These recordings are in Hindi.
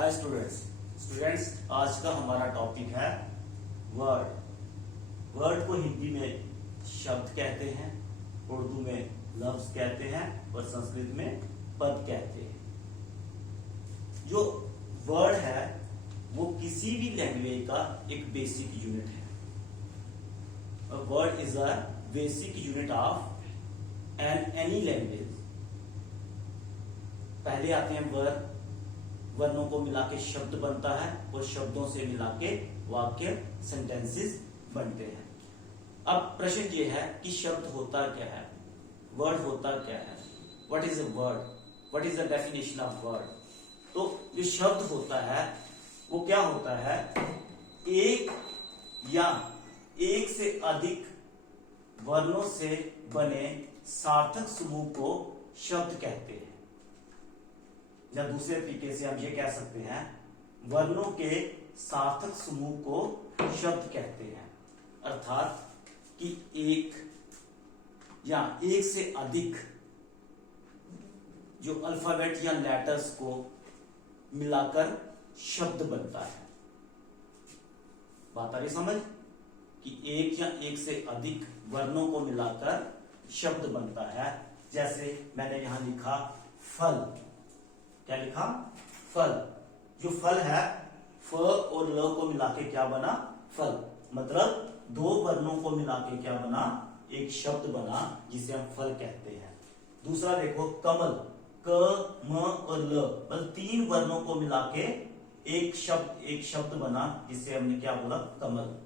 हाय स्टूडेंट्स आज का हमारा टॉपिक है वर्ड। वर्ड को हिंदी में शब्द कहते हैं, उर्दू में लफ्ज कहते हैं और संस्कृत में पद कहते हैं। जो वर्ड है वो किसी भी लैंग्वेज का एक बेसिक यूनिट है। Word is a basic unit of any language. पहले आते हैं वर्ड, वर्णों को मिला के शब्द बनता है और शब्दों से मिला के वाक्य सेंटेंसेस बनते हैं। अब प्रश्न ये है कि शब्द होता क्या है, वर्ड होता क्या है, what is a word, what is the definition of word. तो जो शब्द होता है वो क्या होता है, एक या एक से अधिक वर्णों से बने सार्थक समूह को शब्द कहते हैं। या दूसरे तरीके से हम ये कह सकते हैं, वर्णों के सार्थक समूह को शब्द कहते हैं। अर्थात कि एक या एक से अधिक जो अल्फाबेट या लेटर्स को मिलाकर शब्द बनता है। बात आ रही समझ कि एक या एक से अधिक वर्णों को मिलाकर शब्द बनता है। जैसे मैंने यहां लिखा फल, क्या लिखा, फल। जो फल है फ और ल को मिला के क्या बना, फल। मतलब दो वर्णों को मिला के क्या बना, एक शब्द बना जिसे हम फल कहते हैं। दूसरा देखो कमल, क म और ल, मतलब तीन वर्णों को मिला के एक शब्द बना जिसे हमने क्या बोला, कमल।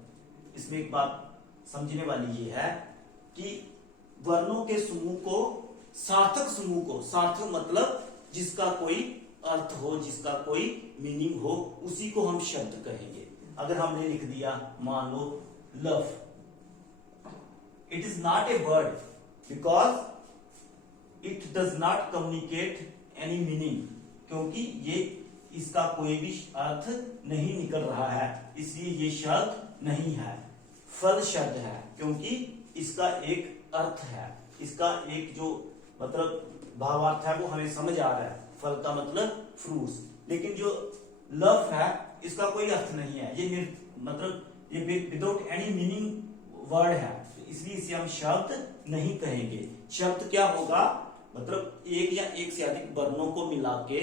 इसमें एक बात समझने वाली ये है कि वर्णों के समूह को, सार्थक समूह को, सार्थक मतलब जिसका कोई अर्थ हो, जिसका कोई मीनिंग हो, उसी को हम शब्द कहेंगे। अगर हमने लिख दिया मान लो love, it is not a word because it does not communicate any meaning, क्योंकि ये इसका कोई भी अर्थ नहीं निकल रहा है, इसलिए ये शब्द नहीं है। फल शब्द है क्योंकि इसका एक अर्थ है, इसका एक जो मतलब भावार्थ है वो हमें समझ आ रहा है। फल का मतलब फ्रूट्स। लेकिन जो लव है इसका कोई अर्थ नहीं है, ये मतलब ये विदाउट एनी मीनिंग वर्ड है, इसलिए इसे हम शब्द नहीं कहेंगे। शब्द क्या होगा, मतलब एक या एक से अधिक वर्णों को मिला के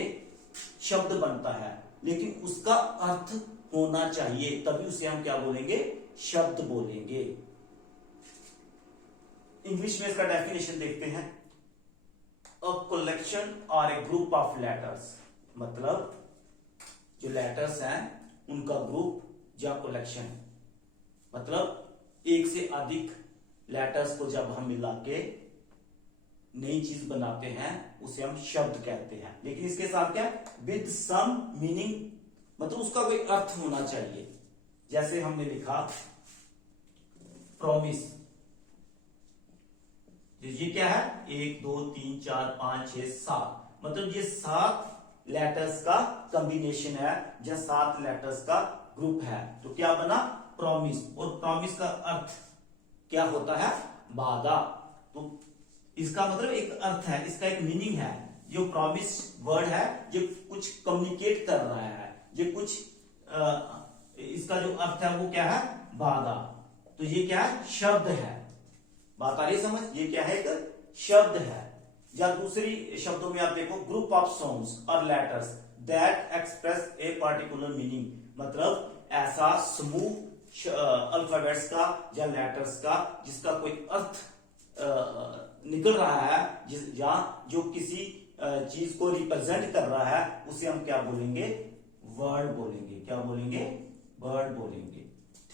शब्द बनता है, लेकिन उसका अर्थ होना चाहिए, तभी उसे हम क्या बोलेंगे, शब्द बोलेंगे। इंग्लिश में इसका डेफिनेशन देखते हैं। A collection or a group of letters, मतलब जो लेटर्स हैं उनका ग्रुप या कलेक्शन, मतलब एक से अधिक लेटर्स को जब हम मिला के नई चीज बनाते हैं उसे हम शब्द कहते हैं। लेकिन इसके साथ क्या, विद सम मीनिंग, मतलब उसका कोई अर्थ होना चाहिए। जैसे हमने लिखा प्रॉमिस, ये क्या है, 1 2 3 4 5 6 7, मतलब ये 7 लेटर्स का कॉम्बिनेशन है या 7 लेटर्स का ग्रुप है, तो क्या बना, प्रॉमिस। और प्रॉमिस का अर्थ क्या होता है, वादा। तो इसका मतलब एक अर्थ है, इसका एक मीनिंग है। जो प्रॉमिस वर्ड है ये कुछ कम्युनिकेट कर रहा है, ये कुछ इसका जो अर्थ है वो क्या है, वादा। तो ये क्या है, शब्द है। बात आ रही समझ, ये क्या है, एक शब्द है। या दूसरी शब्दों में आप देखो, ग्रुप ऑफ साउंड्स और letters that express a particular meaning, मतलब ऐसा समूह अल्फाबेट्स का या लेटर्स का जिसका कोई अर्थ निकल रहा है, या जो किसी चीज को रिप्रेजेंट कर रहा है, उसे हम क्या बोलेंगे, वर्ड बोलेंगे। क्या बोलेंगे, वर्ड बोलेंगे।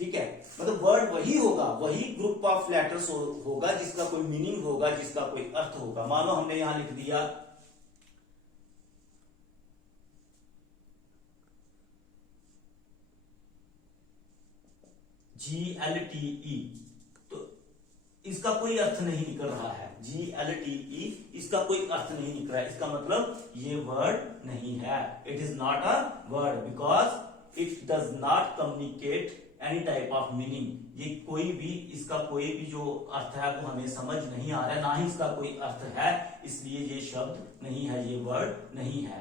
ठीक है, मतलब वर्ड वही होगा, वही ग्रुप ऑफ लेटर्स होगा जिसका कोई मीनिंग होगा, जिसका कोई अर्थ होगा। मान लो हमने यहां लिख दिया GLTE, तो इसका कोई अर्थ नहीं निकल रहा है। GLTE इसका कोई अर्थ नहीं निकल रहा है, इसका मतलब ये वर्ड नहीं है। It is not a word because it does not communicate any type of meaning. ये कोई भी, इसका कोई भी जो अर्थ है वो हमें समझ नहीं आ रहा है, ना ही इसका कोई अर्थ है, इसलिए ये शब्द नहीं है, ये वर्ड नहीं है।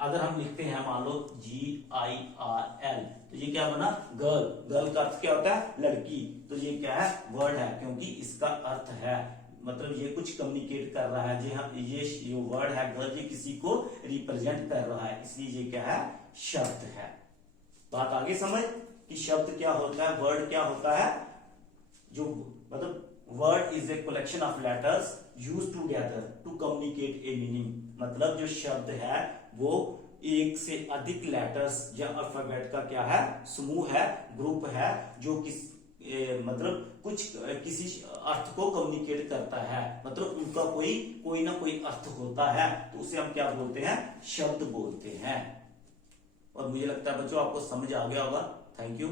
अगर हम लिखते हैं मान लो GIRL, तो ये क्या बना, गर्ल। गर्ल का अर्थ क्या होता है, लड़की। तो ये क्या है, वर्ड है, क्योंकि इसका अर्थ है, मतलब ये कुछ कम्युनिकेट कर रहा है। जी हाँ, ये वर्ड है गर्ल, ये किसी को रिप्रेजेंट कर रहा है, इसलिए ये क्या है, शब्द है। बात आगे समझ कि शब्द क्या होता है, वर्ड क्या होता है। जो मतलब word is a collection of letters use together to communicate a meaning. मतलब जो शब्द है वो एक से अधिक लेटर्स या अल्फाबेट का क्या है, समूह है, ग्रुप है, जो मतलब कुछ किसी अर्थ को कम्युनिकेट करता है। मतलब उनका कोई ना कोई अर्थ होता है, तो उसे हम क्या बोलते हैं, शब्द बोलते हैं। और मुझे लगता है बच्चों आपको समझ आ गया होगा। Thank you.